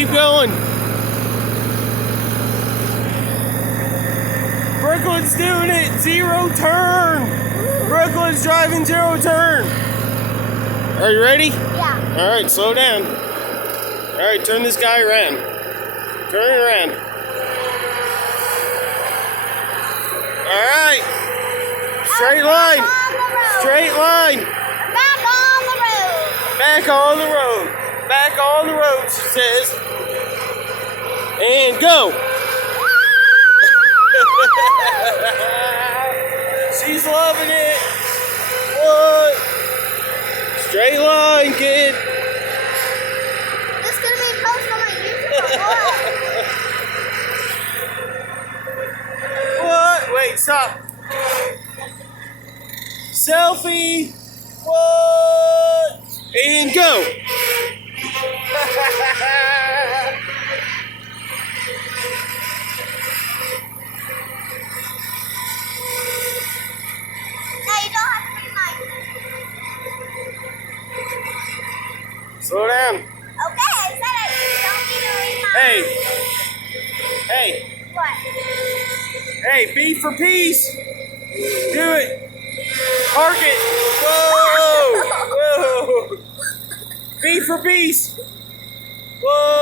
Keep going. Brooklyn's doing it. Zero turn. Brooklyn's driving zero turn. Are you ready? Yeah. All right, slow down. All right, turn this guy around. Turn it around. All right. Straight line. Straight line. Back on the road. Back on the road. Back on the road, she says. And go. She's loving it. What? Straight line, kid. This is gonna be posted on my YouTube or what? What? Wait, stop. Selfie. What? And go. No, you don't have to bring mine. Slow down. Okay, I said I don't need to bring mine. Hey. Hey. What? Hey, B for peace. Do it. Park it. Whoa. Whoa. B for peace. Whoa.